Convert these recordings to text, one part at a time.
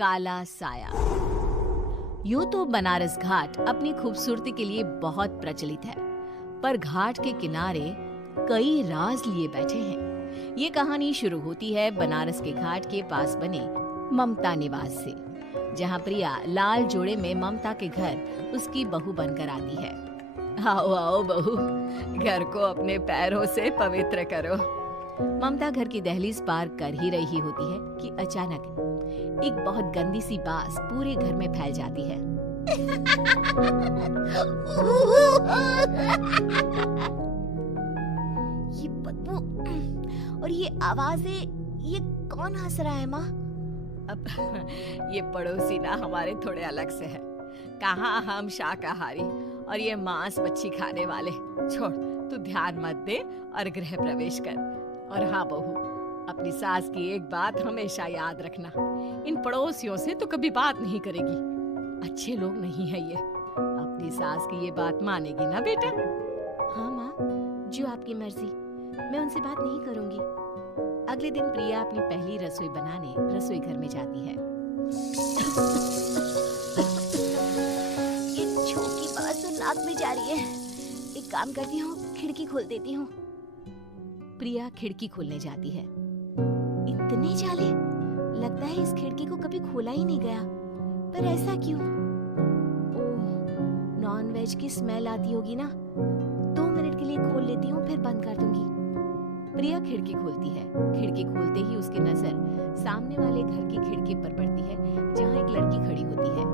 काला साया। यूं तो बनारस घाट अपनी खूबसूरती के लिए बहुत प्रचलित है, पर घाट के किनारे कई राज लिए बैठे हैं। ये कहानी शुरू होती है बनारस के घाट के पास बने ममता निवास से, जहाँ प्रिया लाल जोड़े में ममता के घर उसकी बहू बनकर आती है। आओ आओ बहू, घर को अपने पैरों से पवित्र करो। ममता घर की दहलीज पार कर ही रही होती है कि अचानक एक बहुत गंदी सी बास पूरे घर में फैल जाती है। ये बदबू और ये आवाजें, ये कौन हंस रहा है माँ? अब ये पड़ोसी ना हमारे थोड़े अलग से है। कहाँ हम शाकाहारी और ये मांस मच्छी खाने वाले। छोड़, तू ध्यान मत दे और गृह प्रवेश कर। और हाँ बहू, अपनी सास की एक बात हमेशा याद रखना, इन पड़ोसियों से तो कभी बात नहीं करेगी। अच्छे लोग नहीं है ये। अपनी सास की ये बात मानेगी ना बेटा? हाँ माँ, जो आपकी मर्जी, मैं उनसे बात नहीं करूंगी। अगले दिन प्रिया अपनी पहली रसोई बनाने रसोई घर में जाती है। ये छोटी बात तो नाक में जा रही है। एक काम करती हूँ, खिड़की खोल देती हूँ। प्रिया खिड़की खोलने जाती है। इतने जाले, लगता है इस खिड़की को कभी खोला ही नहीं गया। पर ऐसा क्यों? ओह, नॉन वेज की स्मेल आती होगी ना। 2 मिनट के लिए खोल लेती हूँ, फिर बंद कर दूंगी। प्रिया खिड़की खोलती है। खिड़की खोलते ही उसकी नजर सामने वाले घर की खिड़की पर पड़ती है, जहाँ एक लड़की खड़ी होती है,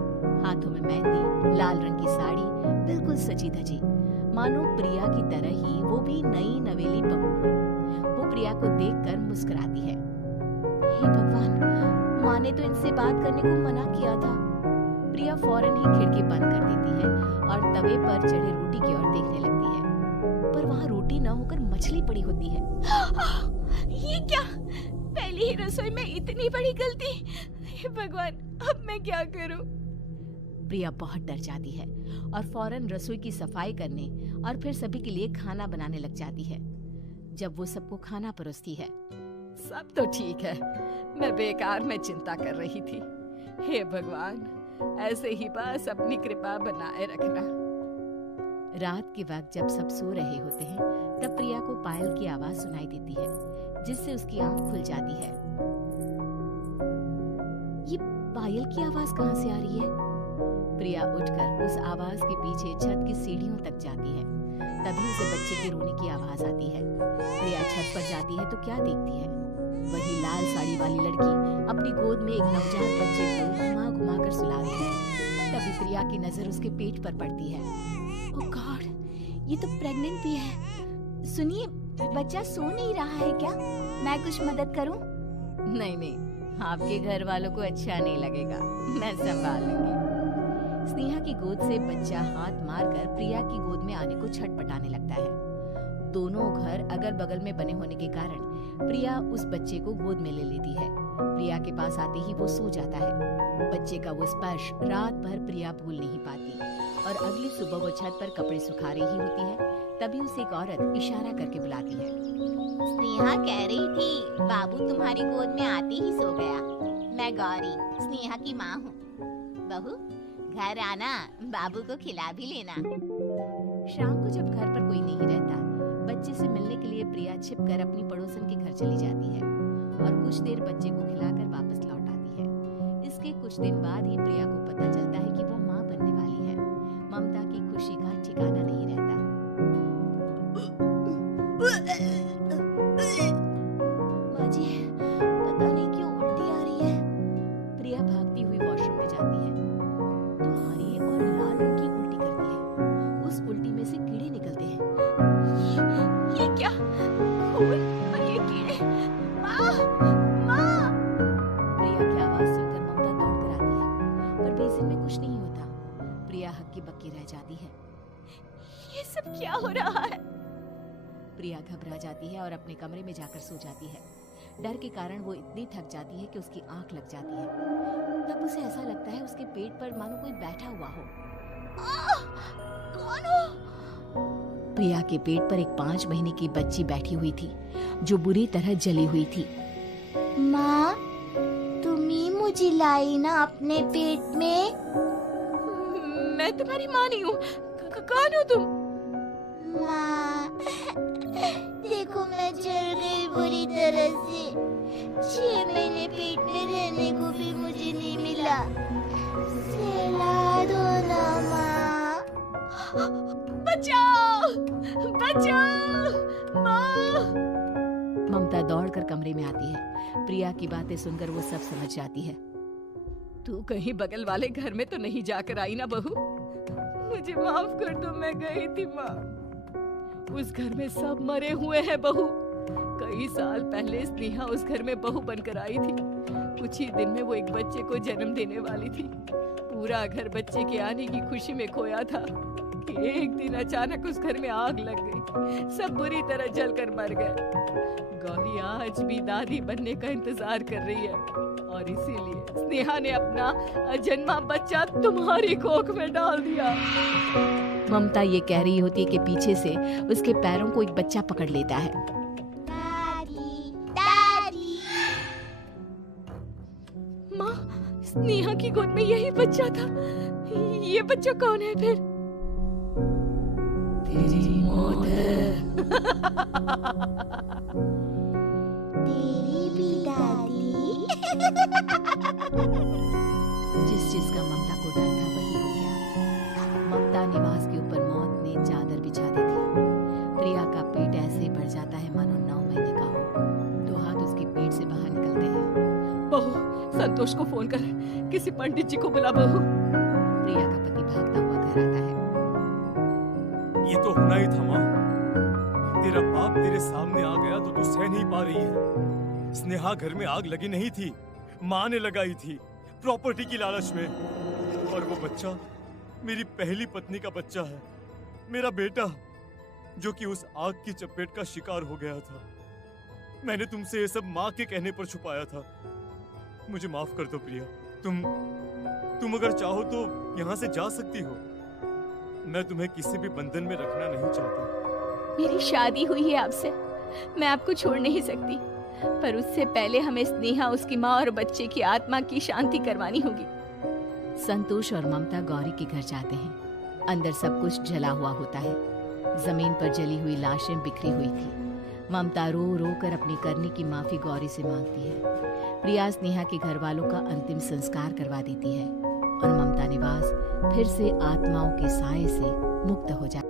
हाथों में मेहंदी, लाल रंग की साड़ी, बिल्कुल सजी धजी, मानो प्रिया की तरह ही वो भी नई नवेली बहू हो। वो प्रिया को देखकर मुस्कुराती है। हे भगवान, माँ ने तो इनसे बात करने को मना किया था। प्रिया फौरन ही खिड़की बंद कर देती है और तवे पर चढ़े रोटी की ओर देखने लगती है, पर वहाँ रोटी न होकर मछली पड़ी होती है। ये क्या? पहली ही रसोई में इतनी बड़ी गलती। हे भगवान, अब मैं क्या करूं? प्रिया बहुत डर जाती है और फौरन रसोई की सफाई करने और फिर सभी के लिए खाना बनाने लग जाती है। जब वो सबको खाना परोसती है, सब तो ठीक है, मैं बेकार में चिंता कर रही थी। हे भगवान, ऐसे ही बस अपनी कृपा बनाए रखना। रात के वक्त जब सब सो रहे होते हैं, तब प्रिया को पायल की आवाज सुनाई देती है, जिससे उसकी आंख खुल जाती है। ये पायल की आवाज कहाँ से आ रही है? प्रिया उठकर उस आवाज के पीछे छत की सीढ़ियों तक जाती है। तभी उसे बच्चे के रोने की आवाज आती है। प्रिया छत पर जाती है तो क्या देखती है? वही लाल साड़ी वाली लड़की अपनी गोद में एक नवजात बच्चे को घुमा घुमा कर सुला रही है। तभी प्रिया की नजर उसके पेट पर पड़ती है। ओह गॉड, ये तो प्रेग्नेंट भी है। सुनिए, बच्चा सो नहीं रहा है क्या? मैं कुछ मदद करूं? नहीं नहीं, आपके घर वालों को अच्छा नहीं लगेगा, मैं संभाल लूंगी। स्नेहा की गोद से बच्चा हाथ मारकर प्रिया की गोद में आने को छटपटाने लगता है। दोनों घर अगल बगल में बने होने के कारण प्रिया उस बच्चे को गोद में ले लेती है। प्रिया के पास आते ही वो सो जाता है। बच्चे का वो स्पर्श रात भर प्रिया भूल नहीं पाती और अगली सुबह वो छत पर कपड़े सुखा रही होती है। तभी उसे एक औरत इशारा करके बुलाती है। स्नेहा कह रही थी बाबू तुम्हारी गोद में आते ही सो गया। मैं गौरी, स्नेहा की माँ हूँ। बहू, घर आना, बाबू को खिला भी लेना। शाम को जब घर पर कोई नहीं रहता, बच्चे से मिलने के लिए प्रिया छिपकर अपनी पड़ोसन के घर चली जाती है और कुछ देर बच्चे को खिलाकर वापस लौट आती है। इसके कुछ दिन बाद ही प्रिया को पता चलता है कि वो माँ बनने वाली है। ममता की खुशी का ठिकाना नहीं रहता। माँ जी, पता नहीं क्यों उल्टी आ रही है। प्रिया भागती हुई वॉशरूम में जाती है तो हरी और लाल रंग की उल्टी करती है। उस उल्टी में से कीड़े निकलते हैं। ये क्या? खून और ये कीड़े! माँ, माँ! प्रिया की आवाज सुनकर ममता दौड़ कर आती है, पर बेसिन में कुछ नहीं होता। प्रिया हक्की बक्की रह जाती है। ये सब क्या हो रहा है? प्रिया घबरा जाती है और अपने कमरे में जाकर सो जाती है। डर के कारण वो इतनी थक जाती है कि उसकी आंख लग जाती है। तब उसे ऐसा लगता है उसके पेट पर मानो कोई बैठा हुआ हो। कौन हो? प्रिया के पेट पर एक 5 महीने की बच्ची बैठी हुई थी, जो बुरी तरह जली हुई थी। माँ, तुम ही मुझे चिल्लाई ना अपने पेट में। मैं तुम्हारी माँ नहीं हूँ। कौन हो तुम? माँ, देखो मैं जल गई बुरी तरह से। 6 महीने पेट में रहने को भी मुझे नहीं मिला। सहला दो ना माँ। बचाओ, बचाओ, माँ। ममता दौड़कर कमरे में आती है। प्रिया की बातें सुनकर वो सब समझ जाती है। तू कहीं बगल वाले घर में तो नहीं जाकर आई ना बहू? मुझे माफ कर दो, मैं गई थी माँ। उस घर में सब मरे हुए हैं बहू। कई साल पहले स्नेहा उस घर में बहू बनकर आई थी। कुछ ही दिन में वो एक बच्चे को जन्म देने वाली थी। पूरा घर बच्चे के आने की खुशी में खोया था कि एक दिन अचानक उस घर में आग लग गई। सब बुरी तरह जलकर मर गए। गौरी आज भी दादी बनने का इंतजार कर रही है और इसीलिए स्नेहा ने अपना अजन्मा बच्चा तुम्हारी कोख में डाल दिया। ममता ये कह रही होती है कि पीछे से उसके पैरों को एक बच्चा पकड़ लेता है। दादी, दादी। माँ, स्नेहा की गोद में यही बच्चा था। ये बच्चा कौन है फिर? तेरी मौत है। तेरी भी दादी। जिस चीज का ममता को डर था वही हो गया। ममता निवास के ऊपर मौत ने चादर बिछा दी थी। प्रिया का पेट ऐसे बढ़ जाता है मानो 9 महीने का हो। 2 हाथ उसके पेट से बाहर निकलते हैं। बहू, संतोष को फोन कर, किसी पंडित जी को बुला बहू। प्रिया का पति भागता हुआ घर आता है। ये तो होना ही था माँ। तेरा बाप तेरे सामने आ गया तो तू सह नहीं पा रही है। स्नेहा घर में आग लगी नहीं थी, माँ ने लगाई थी प्रॉपर्टी की लालच में। और वो बच्चा मेरी पहली पत्नी का बच्चा है, मेरा बेटा, जो कि उस आग की चपेट का शिकार हो गया था। मैंने तुमसे ये सब माँ के कहने पर छुपाया था। मुझे माफ कर दो प्रिया। तुम अगर चाहो तो यहाँ से जा सकती हो। मैं तुम्हें किसी भी बंधन में रखना नहीं चाहता। मेरी शादी हुई है आपसे, मैं आपको छोड़ नहीं सकती, पर उससे पहले हमें स्नेहा, उसकी माँ और बच्चे की आत्मा की शांति करवानी होगी। संतोष और ममता गौरी के घर जाते हैं। अंदर सब कुछ जला हुआ होता है। जमीन पर जली हुई लाशें बिखरी हुई थी। ममता रो रो कर अपनी करने की माफी गौरी से मांगती है। प्रिया स्नेहा के घर वालों का अंतिम संस्कार करवा देती है और ममता निवास फिर से आत्माओं के साए से मुक्त हो जाती है।